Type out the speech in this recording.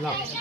না